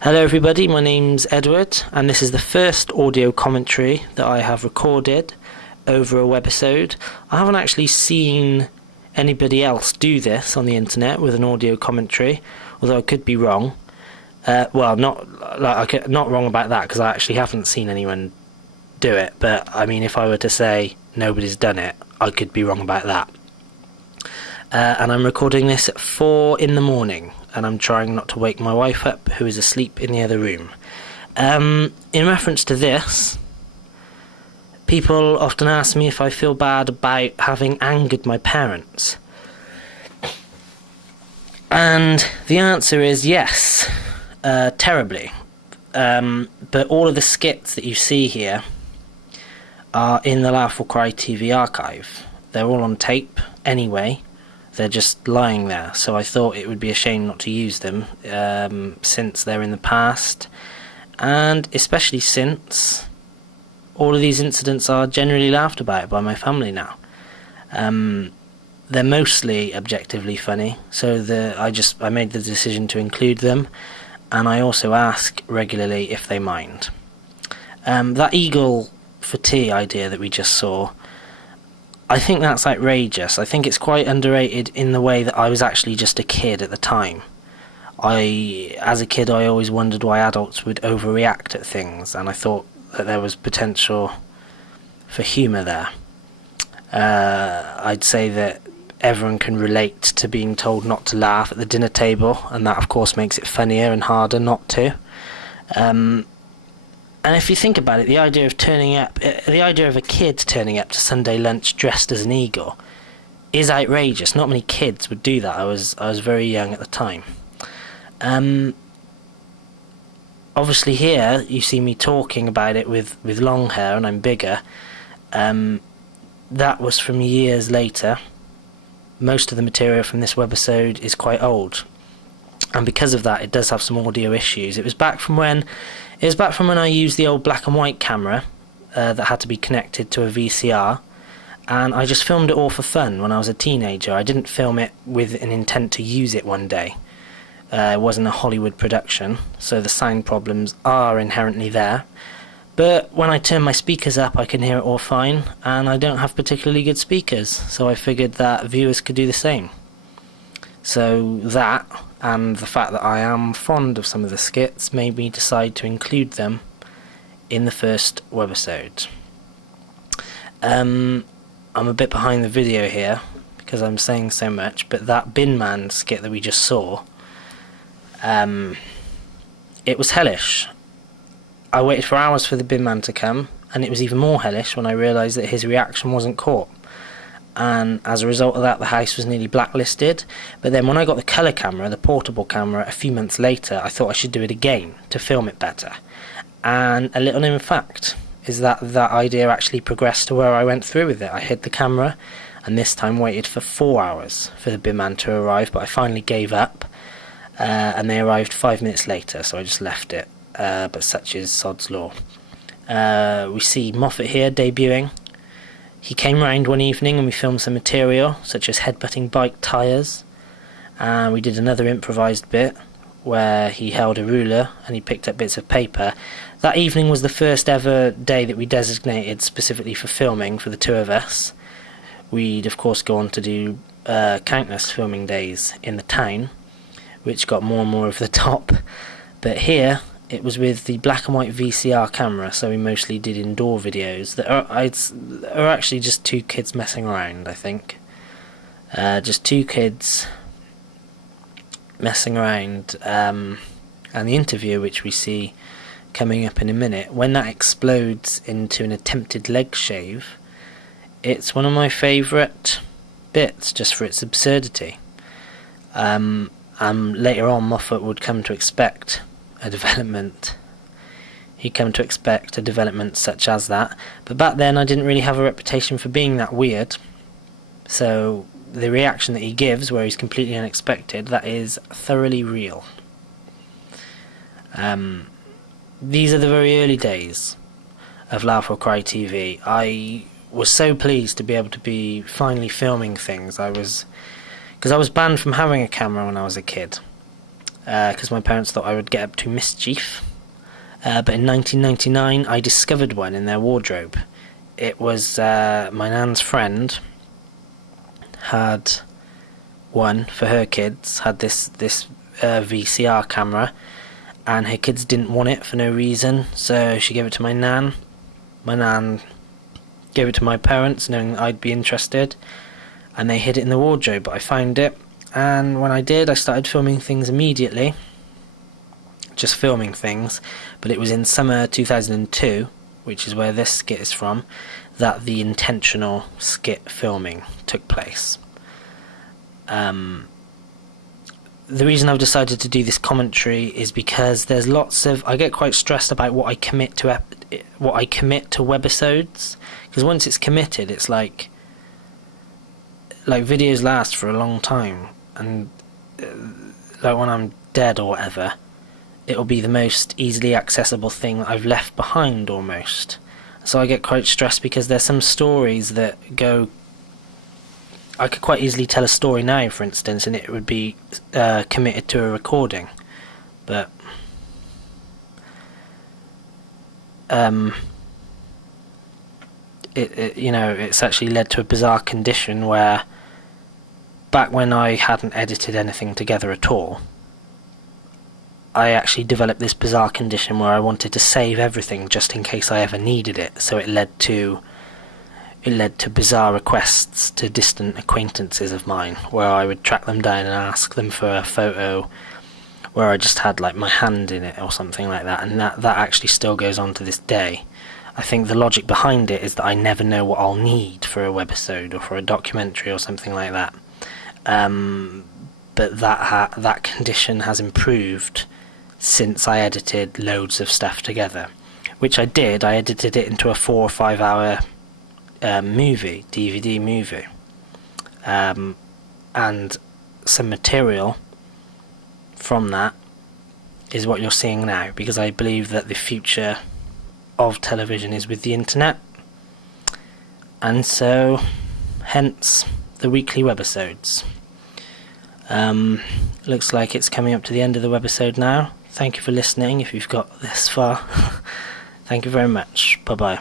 Hello everybody, my name's Edward and this is the first audio commentary that I have recorded over a webisode. I haven't actually seen anybody else do this on the internet with an audio commentary, although I could be wrong. Not wrong about that, because I actually haven't seen anyone do it, but I mean, if I were to say nobody's done it, I could be wrong about that. And I'm recording this at 4 in the morning, and I'm trying not to wake my wife up, who is asleep in the other room. In reference to this, people often ask me if I feel bad about having angered my parents. And the answer is yes, terribly. But all of the skits that you see here are in the Laugh or Cry TV archive. They're all on tape anyway. They're just lying there, so I thought it would be a shame not to use them, since they're in the past, and especially since all of these incidents are generally laughed about by my family now. They're mostly objectively funny, so I made the decision to include them, and I also ask regularly if they mind. That eagle for tea idea that we just saw, I think that's outrageous. I think it's quite underrated in the way that I was actually just a kid at the time. As a kid, I always wondered why adults would overreact at things, and I thought that there was potential for humour there. I'd say that everyone can relate to being told not to laugh at the dinner table, and that of course makes it funnier and harder not to. And if you think about it, the idea of a kid turning up to Sunday lunch dressed as an eagle is outrageous. Not many kids would do that. I was very young at the time. Obviously here you see me talking about it with long hair, and I'm bigger. That was from years later. Most of the material from this webisode is quite old, and because of that it does have some audio issues. It was back from when I used the old black and white camera that had to be connected to a VCR, and I just filmed it all for fun when I was a teenager. I didn't film it with an intent to use it one day. It wasn't a Hollywood production, so the sound problems are inherently there. But when I turn my speakers up I can hear it all fine, and I don't have particularly good speakers, so I figured that viewers could do the same. So that, and the fact that I am fond of some of the skits, made me decide to include them in the first webisode. I'm a bit behind the video here because I'm saying so much, but that Bin Man skit that we just saw, it was hellish. I waited for hours for the Bin Man to come, and it was even more hellish when I realised that his reaction wasn't caught. And as a result of that, the house was nearly blacklisted. But then when I got the colour camera, the portable camera, a few months later, I thought I should do it again to film it better. And a little known fact is that that idea actually progressed to where I went through with it. I hid the camera, and this time waited for 4 hours for the bin man to arrive, but I finally gave up, and they arrived 5 minutes later, so I just left it. But such is sod's law. We see Moffat here debuting. He came round one evening and we filmed some material, such as headbutting bike tyres, and we did another improvised bit where he held a ruler and he picked up bits of paper. That evening was the first ever day that we designated specifically for filming for the two of us. We'd of course go on to do countless filming days in the town, which got more and more over the top, but here it was with the black and white VCR camera, so we mostly did indoor videos that are actually just two kids messing around, I think. Just two kids messing around, and the interview, which we see coming up in a minute, when that explodes into an attempted leg shave, it's one of my favourite bits just for its absurdity. Later on Moffat would come to expect a development. He'd come to expect a development such as that, but back then I didn't really have a reputation for being that weird, so the reaction that he gives, where he's completely unexpected, that is thoroughly real. These are the very early days of Laugh or Cry TV. I was so pleased to be able to be finally filming things. Because I was banned from having a camera when I was a kid. because my parents thought I would get up to mischief. But in 1999 I discovered one in their wardrobe. It was my nan's friend had one for her kids, had this VCR camera, and her kids didn't want it for no reason, so she gave it to my nan. My nan gave it to my parents, knowing that I'd be interested, and they hid it in the wardrobe, but I found it, and when I did, I started filming things immediately. Just filming things, but it was in summer 2002, which is where this skit is from, that the intentional skit filming took place. The reason I've decided to do this commentary is because there's lots of... I get quite stressed about what I commit to webisodes, because once it's committed, it's like videos last for a long time, and like when I'm dead or whatever, it'll be the most easily accessible thing that I've left behind almost. So I get quite stressed because there's some stories that go... I could quite easily tell a story now, for instance, and it would be committed to a recording, but it's actually led to a bizarre condition where, back when I hadn't edited anything together at all, I actually developed this bizarre condition where I wanted to save everything just in case I ever needed it. So it led to bizarre requests to distant acquaintances of mine, where I would track them down and ask them for a photo where I just had like my hand in it or something like that, and that actually still goes on to this day. I think the logic behind it is that I never know what I'll need for a webisode or for a documentary or something like that. But that condition has improved since I edited loads of stuff together, which I did. I edited it into a 4 or 5 hour DVD movie, and some material from that is what you're seeing now, because I believe that the future of television is with the internet, and so hence the weekly webisodes. Looks like it's coming up to the end of the webisode now. Thank you for listening if you've got this far. Thank you very much. Bye bye.